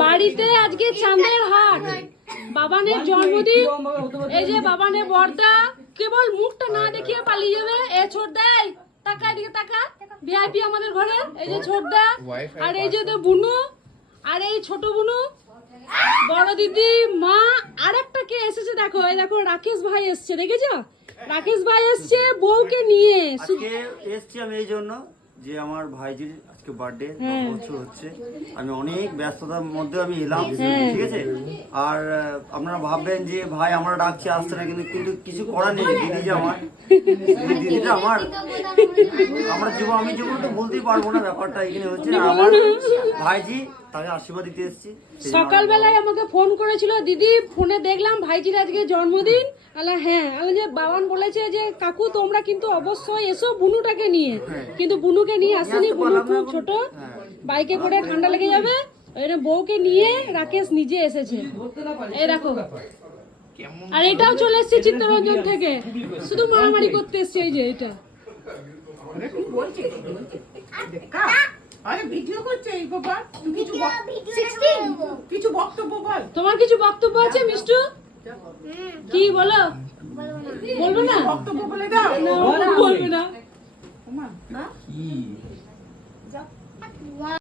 বাড়িতে আজকে চাঁদের হাট, বাবানের জন্মদিন। এই যে বাবানের বর্দা কেবল মুখটা না দেখিয়ে পালিয়ে যাবে। এ ছোট দেয়, টাকা দিকে টাকা, ভিআইপি আমাদের ঘরে। এই যে ছোটদা, আর এই যে তো বুনু, আর এই ছোট বুনু, বড় দিদি, মা, আর একটা কে এসেছে দেখো, এই দেখো রাকেশ ভাই এসছে, দেখেছো? রাকেশ ভাই এসছে বউকে নিয়ে। আজকে এসছি আমি এই জন্য যে আমার ভাইজির আজকে বার্থডে, 10 বছর হচ্ছে। আমি অনেক ব্যস্ততার মধ্যে আমি এলাম, ঠিক আছে? আর আপনারা ভাববেন যে ভাই আমরা ডাকছি আসতে না, কিন্তু কিছু করার নেই। দিদি যে আমার, দিদিটা আমার, আমরা জীবন, আমি জীবন তো বলতেই পারবো না ব্যাপারটা এখানে হচ্ছে। আমার ভাইজি, তাকে আশীর্বাদ দিতে এসেছি। সকালবেলায় আমাকে ফোন করেছিল, দিদি ফোনে দেখলাম ভাইজির আজকে জন্মদিন। আলা হ্যাঁ, আমি যে বাবান বলেছে যে কাকু তোমরা কিন্তু অবশ্যই এসো বুনুটাকে নিয়ে, কিন্তু বুনুকে নিয়ে আসেনি। বুনু খুব ছোট, বাইকে করে ঠান্ডা লেগে যাবে, ওই জন্য বউকে নিয়ে রাকেশ নিজে এসেছে। এই দেখো, আর এটাও চলে এসছে চিত্তরঞ্জন থেকে, শুধু মারামারি করতে এসছে। এই যে এটা আরে ভিডিও করছে এই বাবা, তুমি কিছু বক্তব্য বল। তোমার কিছু বক্তব্য আছে মিষ্টু? কি বলো? বলবো না? বক্তব্য বলে দাও। বলবে না।